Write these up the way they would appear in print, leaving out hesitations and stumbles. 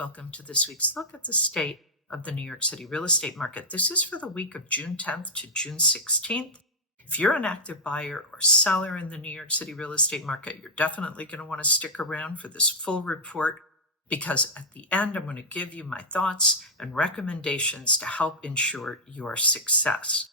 Welcome to this week's look at the state of the New York City real estate market. This is for the week of June 10th to June 16th. If you're an active buyer or seller in the New York City real estate market, you're definitely going to want to stick around for this full report because at the end, I'm going to give you my thoughts and recommendations to help ensure your success.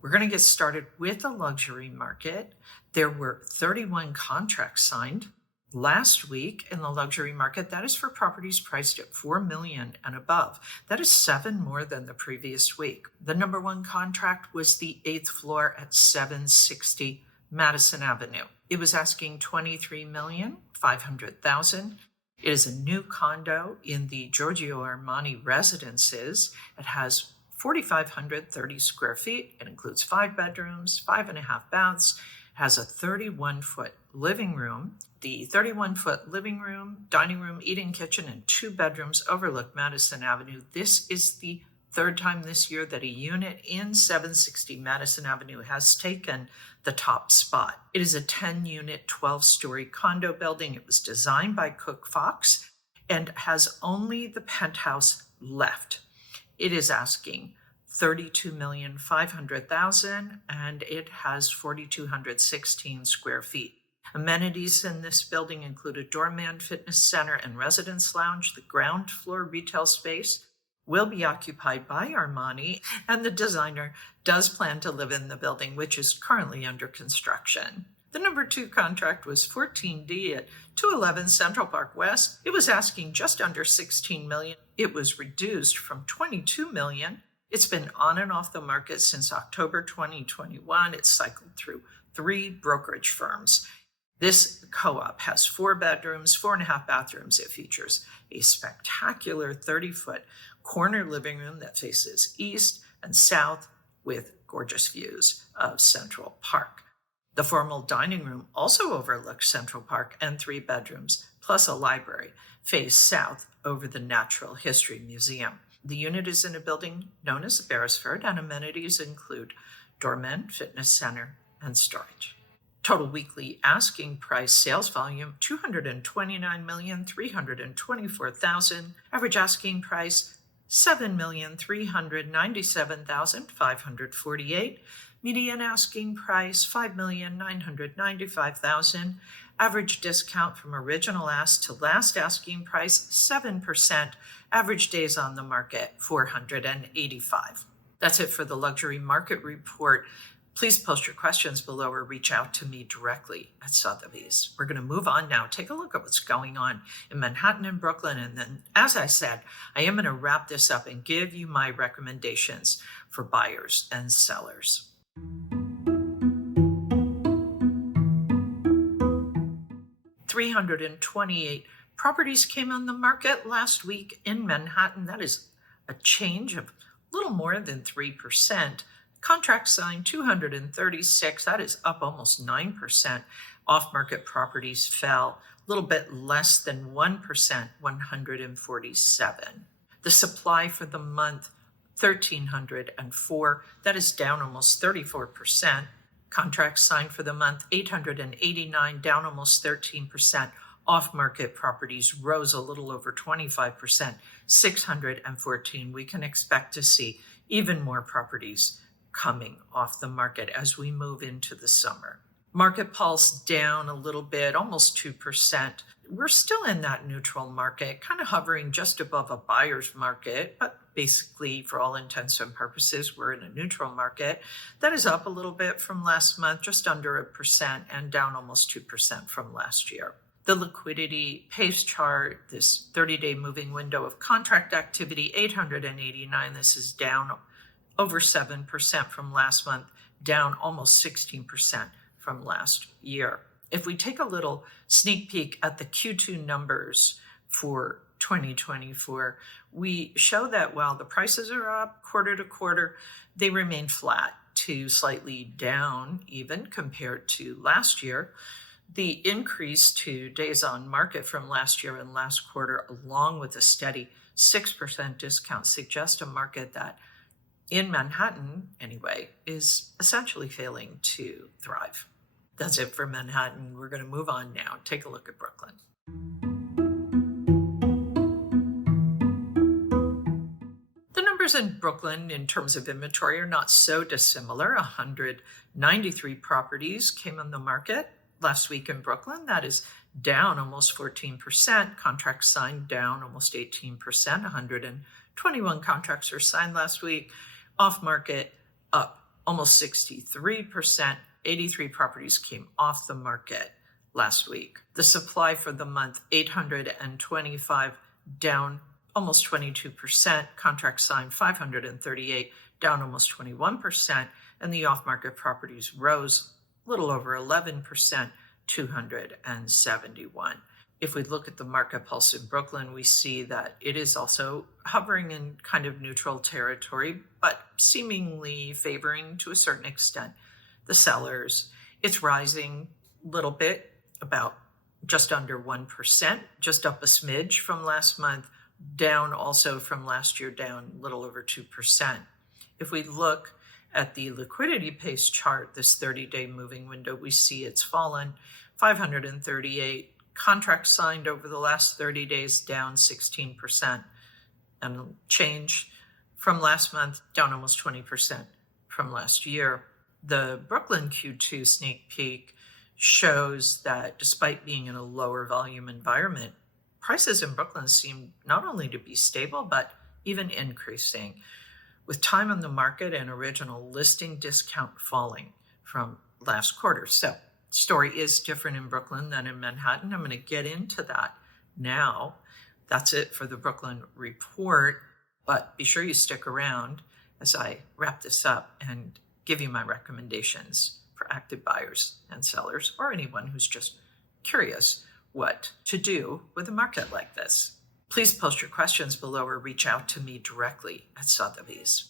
We're going to get started with the luxury market. There were 31 contracts signed last week in the luxury market. That is for properties priced at $4 million and above. That is 7 more than the previous week. The number one contract was the 8th floor at 760 Madison Avenue. It was asking $23,500,000. It is a new condo in the Giorgio Armani residences. It has 4,530 square feet. It includes 5 bedrooms, 5.5 baths, has a 31-foot living room. The 31-foot living room, dining room, eating kitchen, and 2 bedrooms overlook Madison Avenue. This is the third time this year that a unit in 760 Madison Avenue has taken the top spot. It is a 10-unit, 12-story condo building. It was designed by Cook Fox and has only the penthouse left. It is asking $32,500,000 and it has 4,216 square feet. Amenities in this building include a doorman, fitness center, and residence lounge. The ground floor retail space will be occupied by Armani, and the designer does plan to live in the building, which is currently under construction. The number 2 contract was 14D at 211 Central Park West. It was asking just under $16 million. It was reduced from $22 million. It's been on and off the market since October 2021. It's cycled through 3 brokerage firms. This co-op has 4 bedrooms, 4.5 bathrooms. It features a spectacular 30-foot corner living room that faces east and south with gorgeous views of Central Park. The formal dining room also overlooks Central Park and 3 bedrooms, plus a library, face south over the Natural History Museum. The unit is in a building known as Beresford, and amenities include doorman, fitness center, and storage. Total weekly asking price sales volume, $229,324,000. Average asking price, $7,397,548. Median asking price, $5,995,000. Average discount from original ask to last asking price, 7%. Average days on the market, 485. That's it for the luxury market report. Please post your questions below or reach out to me directly at Sotheby's. We're going to move on now. Take a look at what's going on in Manhattan and Brooklyn. And then, as I said, I am going to wrap this up and give you my recommendations for buyers and sellers. $328 properties came on the market last week in Manhattan. That is a change of a little more than 3%. Contracts signed 236. That is up almost 9%. Off-market properties fell a little bit less than 1%, 147. The supply for the month, 1,304. That is down almost 34%. Contracts signed for the month, 889, down almost 13%. Off-market properties rose a little over 25%, 614. We can expect to see even more properties coming off the market as we move into the summer. Market pulse down a little bit, almost 2%. We're still in that neutral market, kind of hovering just above a buyer's market, but basically, for all intents and purposes, we're in a neutral market. That is up a little bit from last month, just under 1%, and down almost 2% from last year. The liquidity pace chart, this 30-day moving window of contract activity, 889. This is down over 7% from last month, down almost 16% from last year. If we take a little sneak peek at the Q2 numbers for 2024, we show that while the prices are up quarter to quarter, they remain flat to slightly down even compared to last year. The increase to days on market from last year and last quarter, along with a steady 6% discount, suggests a market that in Manhattan, anyway, is essentially failing to thrive. That's it for Manhattan. We're going to move on now. Take a look at Brooklyn. The numbers in Brooklyn in terms of inventory are not so dissimilar. 193 properties came on the market last week in Brooklyn. That is down almost 14%. Contracts signed down almost 18%. 121 contracts were signed last week. Off market up almost 63%. 83 properties came off the market last week. The supply for the month, 825, down almost 22%. Contracts signed, 538, down almost 21%. And the off-market properties rose a little over 11%, 271. If we look at the market pulse in Brooklyn, we see that it is also hovering in kind of neutral territory, but seemingly favoring to a certain extent the sellers. It's rising a little bit, about just under 1%, just up a smidge from last month, down also from last year, down a little over 2%. If we look at the liquidity pace chart, this 30-day moving window, we see it's fallen 538 contracts signed over the last 30 days, down 16%, and change from last month, down almost 20% from last year. The Brooklyn Q2 sneak peek shows that despite being in a lower volume environment, prices in Brooklyn seem not only to be stable, but even increasing, with time on the market and original listing discount falling from last quarter. So story is different in Brooklyn than in Manhattan. I'm going to get into that now. That's it for the Brooklyn report, but be sure you stick around as I wrap this up and give you my recommendations for active buyers and sellers, or anyone who's just curious what to do with a market like this. Please post your questions below or reach out to me directly at Sotheby's.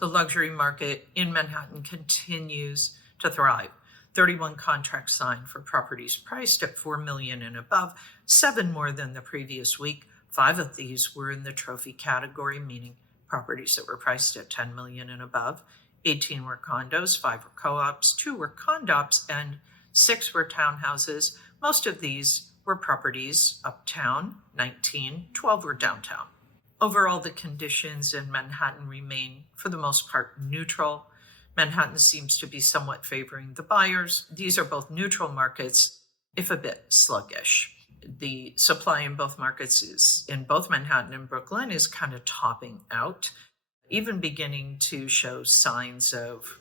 The luxury market in Manhattan continues to thrive. 31 contracts signed for properties priced at $4 million and above, 7 more than the previous week. 5 of these were in the trophy category, meaning properties that were priced at $10 million and above. 18 were condos, 5 were co-ops, 2 were condops, and 6 were townhouses. Most of these were properties uptown, 19, 12 were downtown. Overall, the conditions in Manhattan remain, for the most part, neutral. Manhattan seems to be somewhat favoring the buyers. These are both neutral markets, if a bit sluggish. The supply in both markets in both Manhattan and Brooklyn is kind of topping out, even beginning to show signs of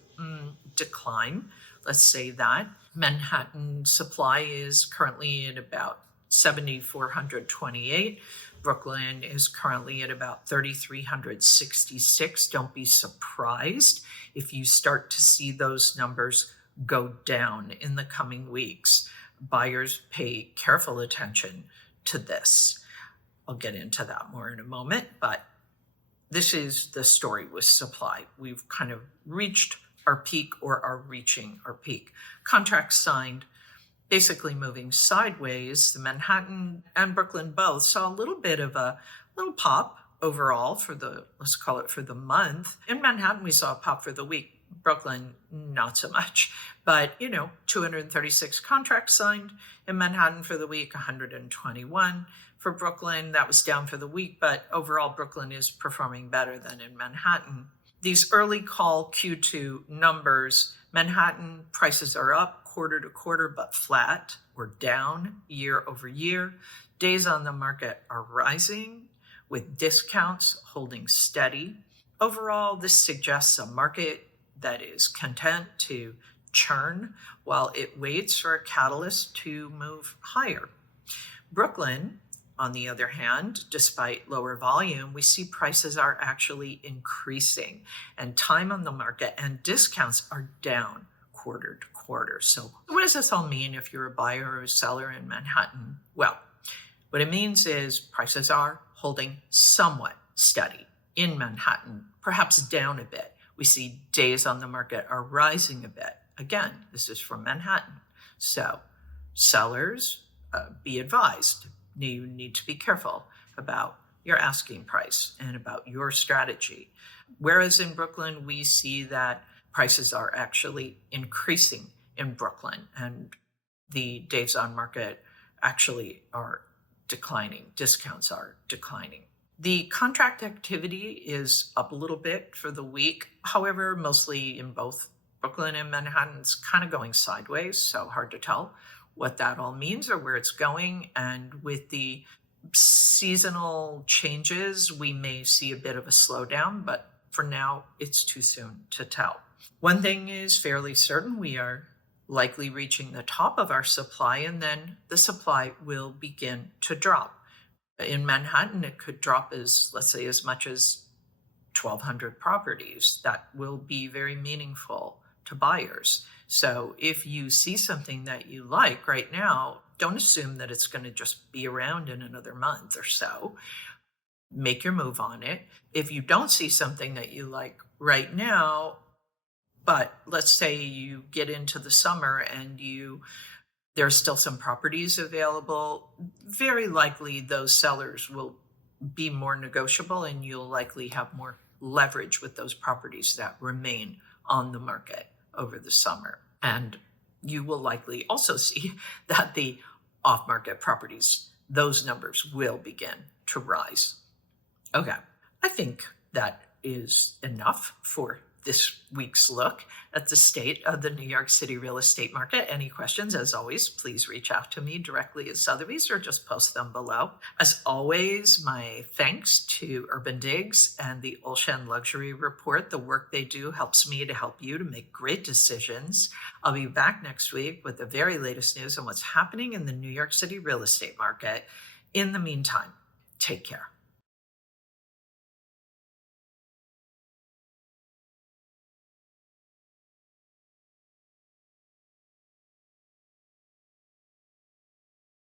decline. Let's say that. Manhattan supply is currently at about 7,428. Brooklyn is currently at about 3,366. Don't be surprised if you start to see those numbers go down in the coming weeks. Buyers pay careful attention to this. I'll get into that more in a moment, but this is the story with supply. We've kind of reached our peak or are reaching our peak. Contracts signed, basically moving sideways. The Manhattan and Brooklyn both saw a little bit of a little pop overall for the, let's call it for the month. In Manhattan, we saw a pop for the week. Brooklyn, not so much. But, 236 contracts signed in Manhattan for the week, 121 for Brooklyn. That was down for the week, but overall, Brooklyn is performing better than in Manhattan. These early call Q2 numbers, Manhattan prices are up quarter to quarter, but flat or down year over year. Days on the market are rising, with discounts holding steady. Overall, this suggests a market that is content to churn while it waits for a catalyst to move higher. Brooklyn, on the other hand, despite lower volume, we see prices are actually increasing, and time on the market and discounts are down quarter to quarter. So what does this all mean if you're a buyer or a seller in Manhattan? Well, what it means is prices are holding somewhat steady in Manhattan, perhaps down a bit. We see days on the market are rising a bit. Again, this is from Manhattan. So sellers, be advised. You need to be careful about your asking price and about your strategy. Whereas in Brooklyn, we see that prices are actually increasing in Brooklyn, and the days on market actually are declining. Discounts are declining. The contract activity is up a little bit for the week. However, mostly in both Brooklyn and Manhattan, it's kind of going sideways, so hard to tell what that all means or where it's going. And with the seasonal changes, we may see a bit of a slowdown, but for now, it's too soon to tell. One thing is fairly certain: we are likely reaching the top of our supply, and then the supply will begin to drop. In Manhattan, it could drop as, let's say, as much as 1,200 properties. That will be very meaningful to buyers. So if you see something that you like right now, don't assume that it's going to just be around in another month or so. Make your move on it. If you don't see something that you like right now, but let's say you get into the summer and there's still some properties available, very likely those sellers will be more negotiable, and you'll likely have more leverage with those properties that remain on the market over the summer. And you will likely also see that the off-market properties, those numbers will begin to rise. Okay, I think that is enough for this week's look at the state of the New York City real estate market. Any questions, as always, please reach out to me directly at Sotheby's or just post them below. As always, my thanks to Urban Digs and the Olshan Luxury Report. The work they do helps me to help you to make great decisions. I'll be back next week with the very latest news on what's happening in the New York City real estate market. In the meantime, take care.